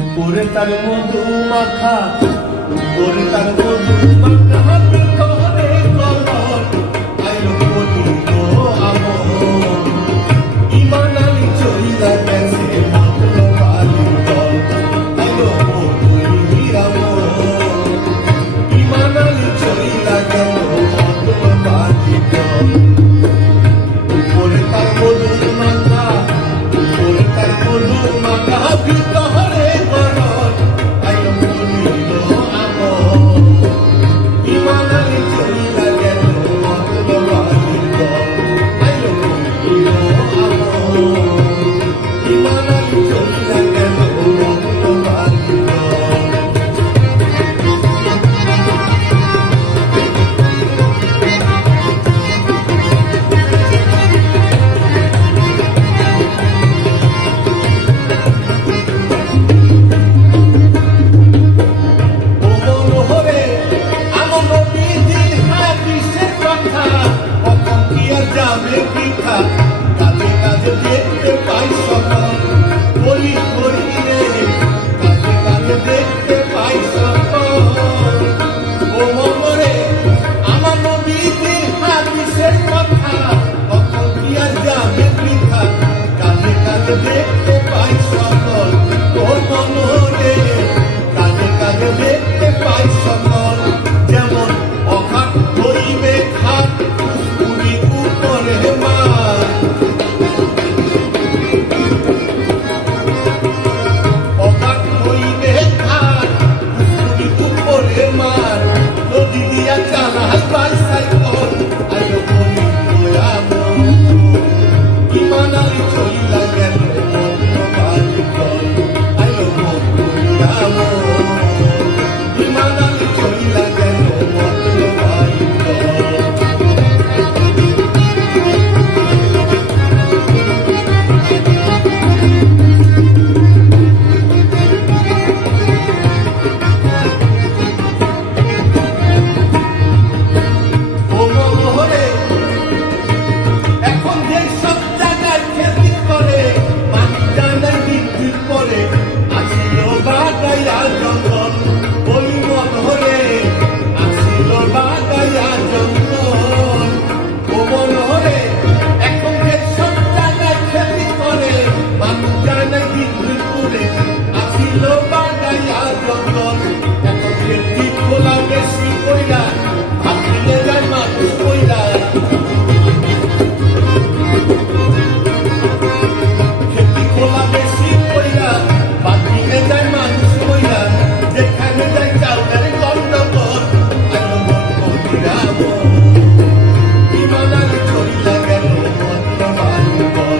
উপরে তার মধু মাখা উপরে তার মধু মাখা। the ball.